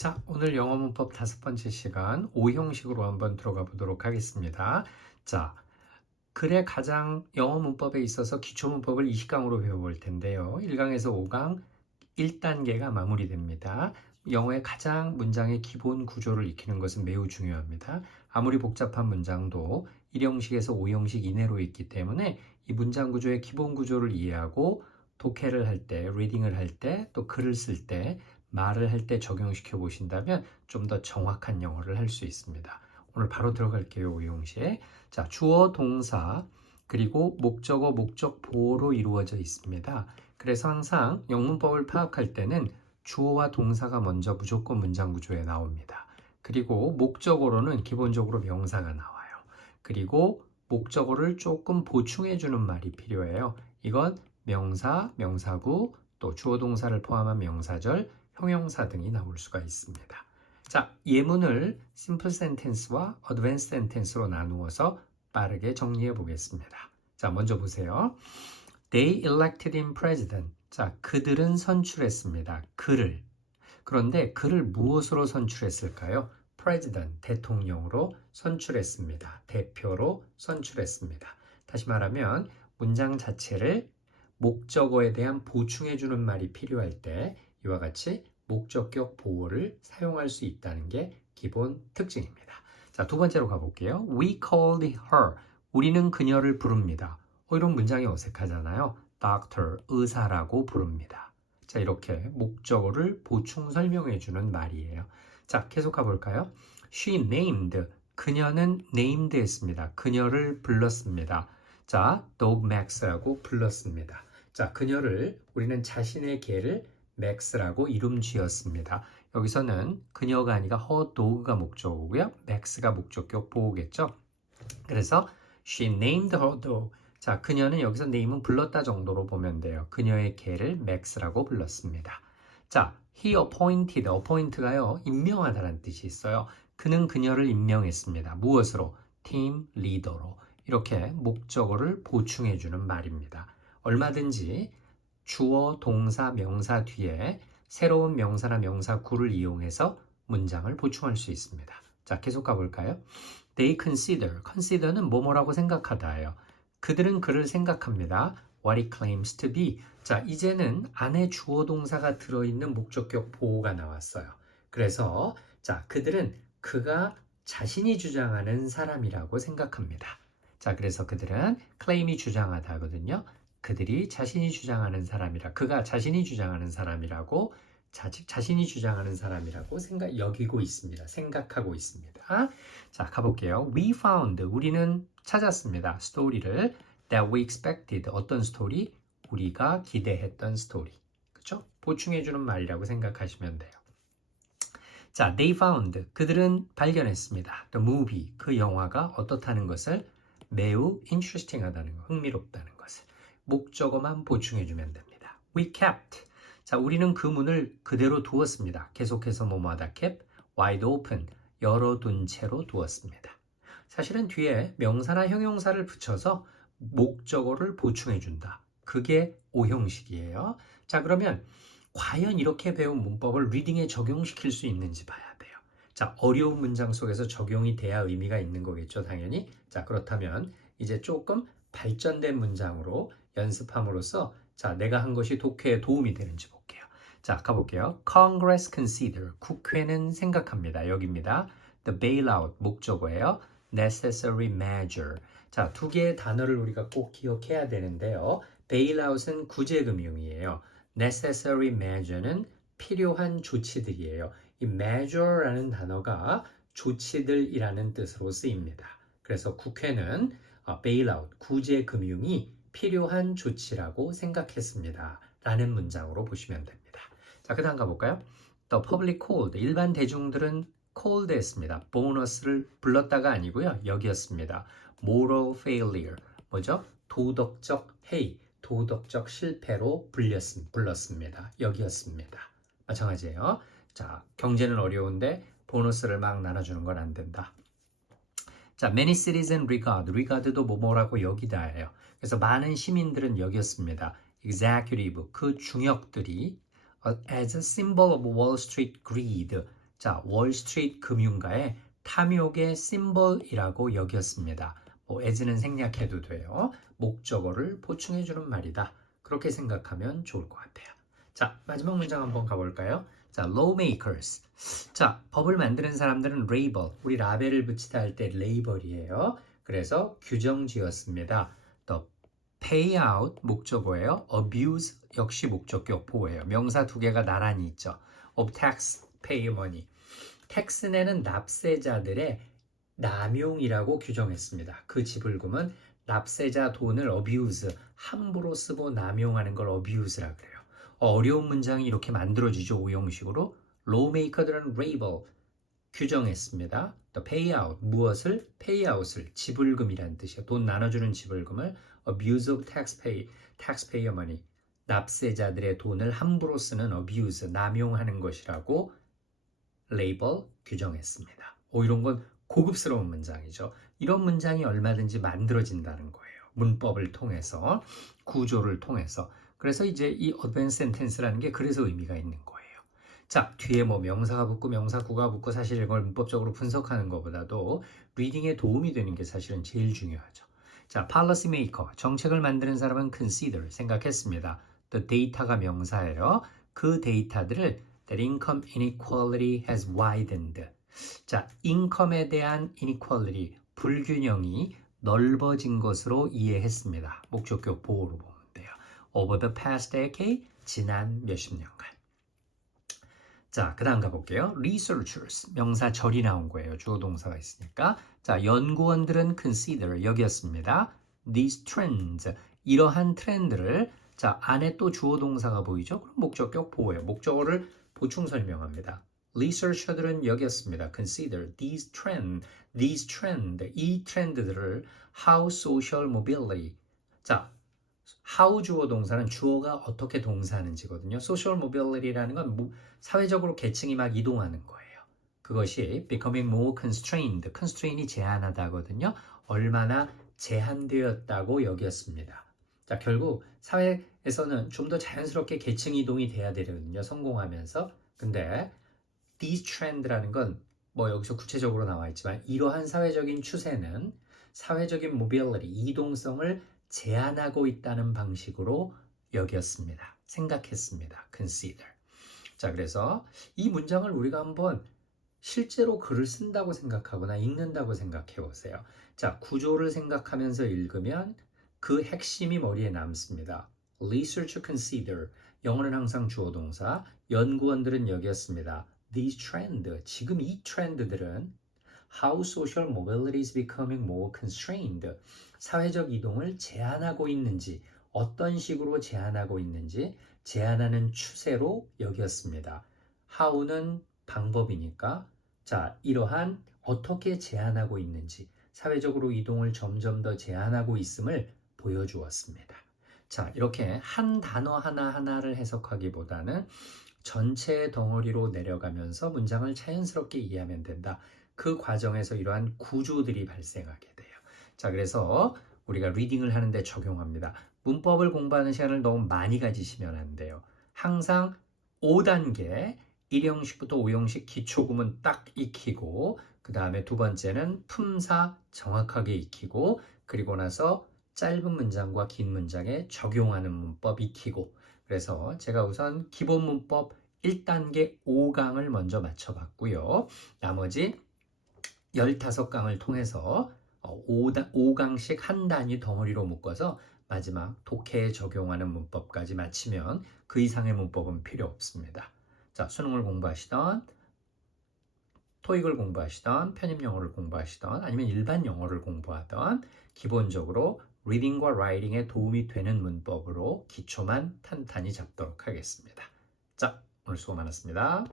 자, 오늘 영어 문법 5번째 시간 5형식으로 한번 들어가 보도록 하겠습니다. 자, 글의 가장 영어 문법에 있어서 기초 문법을 20강으로 배워볼 텐데요. 1강에서 5강 1단계가 마무리됩니다. 영어의 가장 문장의 기본 구조를 익히는 것은 매우 중요합니다. 아무리 복잡한 문장도 1형식에서 5형식 이내로 있기 때문에 이 문장 구조의 기본 구조를 이해하고 독해를 할 때, 리딩을 할 때, 또 글을 쓸 때, 말을 할 때 적용시켜 보신다면 좀 더 정확한 영어를 할 수 있습니다. 오늘 바로 들어갈게요. 5형식. 자, 주어, 동사, 그리고 목적어, 목적 보호로 이루어져 있습니다. 그래서 항상 영문법을 파악할 때는 주어와 동사가 먼저 무조건 문장 구조에 나옵니다. 그리고 목적어로는 기본적으로 명사가 나와요. 그리고 목적어를 조금 보충해주는 말이 필요해요. 이건 명사, 명사구, 또 주어 동사를 포함한 명사절, 형용사 등이 나올 수가 있습니다. 자, 예문을 심플 센텐스와 어드밴스 센텐스로 나누어서 빠르게 정리해 보겠습니다. 자, 먼저 보세요. They elected him president. 자, 그들은 선출했습니다. 그를. 그런데 그를 무엇으로 선출했을까요? president, 대통령으로 선출했습니다. 대표로 선출했습니다. 다시 말하면 문장 자체를 목적어에 대한 보충해주는 말이 필요할 때 이와 같이 목적격 보호를 사용할 수 있다는 게 기본 특징입니다. 자, 두 번째로 가볼게요. We called her. 우리는 그녀를 부릅니다. 이런 문장이 어색하잖아요. doctor, 의사라고 부릅니다. 자, 이렇게 목적어를 보충 설명해주는 말이에요. 자, 계속 가볼까요? She named. 그녀는 named 했습니다. 그녀를 불렀습니다. 자, dog Max라고 불렀습니다. 자, 그녀를 우리는 자신의 개를 Max라고 이름 지었습니다. 여기서는 그녀가 아니라 her dog가 목적어고요. Max가 목적격 보호겠죠. 그래서 she named her dog. 자, 그녀는 여기서 name은 불렀다 정도로 보면 돼요. 그녀의 개를 Max라고 불렀습니다. 자, he appointed가요. 임명하다라는 뜻이 있어요. 그는 그녀를 임명했습니다. 무엇으로? 팀 리더로. 이렇게 목적어를 보충해주는 말입니다. 얼마든지 주어, 동사, 명사 뒤에 새로운 명사나 명사구를 이용해서 문장을 보충할 수 있습니다. 자, 계속 가볼까요? They consider는 뭐뭐라고 생각하다예요. 그들은 그를 생각합니다. What it claims to be. 자, 이제는 안에 주어 동사가 들어있는 목적격 보호가 나왔어요. 그래서 자, 그들은 그가 자신이 주장하는 사람이라고 생각합니다. 자, 그래서 그들은 claim이 주장하다거든요. 그들이 자신이 주장하는 사람이라, 그가 자신이 주장하는 사람이라고, 자신이 주장하는 사람이라고 여기고 있습니다. 생각하고 있습니다. 자, 가볼게요. We found, 우리는 찾았습니다. 스토리를 that we expected, 어떤 스토리? 우리가 기대했던 스토리. 그렇죠? 보충해주는 말이라고 생각하시면 돼요. 자, they found, 그들은 발견했습니다. The movie, 그 영화가 어떻다는 것을 매우 interesting 하다는 것, 흥미롭다는 것을. 목적어만 보충해주면 됩니다. We kept. 자, 우리는 그 문을 그대로 두었습니다. 계속해서 뭐뭐하다 kept, wide open, 열어둔 채로 두었습니다. 사실은 뒤에 명사나 형용사를 붙여서 목적어를 보충해준다. 그게 5형식이에요. 자, 그러면 과연 이렇게 배운 문법을 리딩에 적용시킬 수 있는지 봐야 돼요. 자, 어려운 문장 속에서 적용이 돼야 의미가 있는 거겠죠, 당연히. 자, 그렇다면 이제 조금 발전된 문장으로 연습함으로써 자, 내가 한 것이 독해에 도움이 되는지 볼게요. 자, 가볼게요. Congress consider, 국회는 생각합니다. 여기입니다. The bailout, 목적어예요. Necessary measure. 자, 두 개의 단어를 우리가 꼭 기억해야 되는데요. bailout은 구제금융이에요. necessary measure는 필요한 조치들이에요. 이 measure라는 단어가 조치들이라는 뜻으로 쓰입니다. 그래서 국회는 bailout, 구제금융이 필요한 조치라고 생각했습니다. 라는 문장으로 보시면 됩니다. 자, 그 다음 가볼까요? The public called, 일반 대중들은 called 했습니다. 보너스를 불렀다가 아니고요. 여기였습니다. moral failure, 뭐죠? 도덕적 해이, 도덕적 실패로 불렀습니다. 여기였습니다. 마찬가지예요. 자, 경제는 어려운데 보너스를 막 나눠주는 건 안 된다. 자, many citizens regard도 뭐뭐라고 여기다예요. 그래서 많은 시민들은 여기였습니다. executive, 그 중역들이 as a symbol of Wall Street greed, 자, 월스트리트 금융가의 탐욕의 심볼이라고 여겼습니다. 뭐 as는 생략해도 돼요. 목적어를 보충해주는 말이다. 그렇게 생각하면 좋을 것 같아요. 자, 마지막 문장 한번 가볼까요? 자, lawmakers. 자, 법을 만드는 사람들은 label, 우리 라벨을 붙이다 할 때 레이벌이에요. 그래서 규정지었습니다. The payout 목적어예요. abuse 역시 목적격 보호예요. 명사 두 개가 나란히 있죠. of tax pay money. 텍스 내는 납세자들의 남용이라고 규정했습니다. 그 지불금은 납세자 돈을 abuse, 함부로 쓰고 남용하는 걸 abuse라 그래요. 어려운 문장이 이렇게 만들어지죠. 오형식으로. lawmaker들은 label, 규정했습니다. The payout, 무엇을? payout을, 지불금이라는 뜻이에요. 돈 나눠주는 지불금을 abuse of taxpayer money, 납세자들의 돈을 함부로 쓰는 abuse, 남용하는 것이라고 label, 규정했습니다. 이런 건 고급스러운 문장이죠. 이런 문장이 얼마든지 만들어진다는 거예요. 문법을 통해서, 구조를 통해서. 그래서 이제 이 advanced sentence라는 게 그래서 의미가 있는 거예요. 자, 뒤에 뭐 명사가 붙고 명사구가 붙고 사실 이걸 문법적으로 분석하는 것보다도 리딩에 도움이 되는 게 사실은 제일 중요하죠. 자, policy maker, 정책을 만드는 사람은 consider, 생각했습니다. the data가 명사예요. 그 데이터들을 that income inequality has widened. 자, income에 대한 inequality, 불균형이 넓어진 것으로 이해했습니다. 목적격 보호로 보면 돼요. Over the past decade, 지난 몇십 년간. 자, 그 다음 가볼게요. Researchers, 명사 절이 나온 거예요. 주어 동사가 있으니까. 자, 연구원들은 consider, 여기였습니다. These trends, 이러한 트렌드를, 자, 안에 또 주어 동사가 보이죠? 그럼 목적격 보호예요. 목적어를 보충 설명합니다. Researcher들은 여기였습니다. Consider these trend, 이 트렌드들을 how social mobility. 자, how 주어 동사는 주어가 어떻게 동사하는지거든요. social mobility라는 건 사회적으로 계층이 막 이동하는 거예요. 그것이 becoming more constrained, constraint이 제한하다거든요. 얼마나 제한되었다고 여겼습니다. 자, 결국 사회에서는 좀 더 자연스럽게 계층 이동이 돼야 되거든요. 성공하면서. 근데 these trend라는 건 뭐 여기서 구체적으로 나와 있지만 이러한 사회적인 추세는 사회적인 mobility, 이동성을 제한하고 있다는 방식으로 여겼습니다. 생각했습니다. consider. 자, 그래서 이 문장을 우리가 한번 실제로 글을 쓴다고 생각하거나 읽는다고 생각해 보세요. 자, 구조를 생각하면서 읽으면 그 핵심이 머리에 남습니다. Research consider. 영어는 항상 주어 동사. 연구원들은 여기였습니다. These trend. 지금 이 트렌드들은 How social mobility is becoming more constrained. 사회적 이동을 제한하고 있는지, 어떤 식으로 제한하고 있는지 제한하는 추세로 여겼습니다. How는 방법이니까 자, 이러한 어떻게 제한하고 있는지 사회적으로 이동을 점점 더 제한하고 있음을 보여주었습니다. 자, 이렇게 한 단어 하나하나를 해석하기보다는 전체 덩어리로 내려가면서 문장을 자연스럽게 이해하면 된다. 그 과정에서 이러한 구조들이 발생하게 돼요. 자, 그래서 우리가 리딩을 하는데 적용합니다. 문법을 공부하는 시간을 너무 많이 가지시면 안 돼요. 항상 5단계, 1형식부터 5형식 기초구문 딱 익히고 그 다음에 두 번째는 품사 정확하게 익히고 그리고 나서 짧은 문장과 긴 문장에 적용하는 문법 익히고 그래서 제가 우선 기본 문법 1단계 5강을 먼저 맞춰봤고요. 나머지 15강을 통해서 5강씩 한 단위 덩어리로 묶어서 마지막 독해에 적용하는 문법까지 마치면 그 이상의 문법은 필요 없습니다. 자, 수능을 공부하시던 토익을 공부하시던 편입영어를 공부하시던 아니면 일반 영어를 공부하던 기본적으로 리딩과 라이팅에 도움이 되는 문법으로 기초만 탄탄히 잡도록 하겠습니다. 자, 오늘 수고 많았습니다.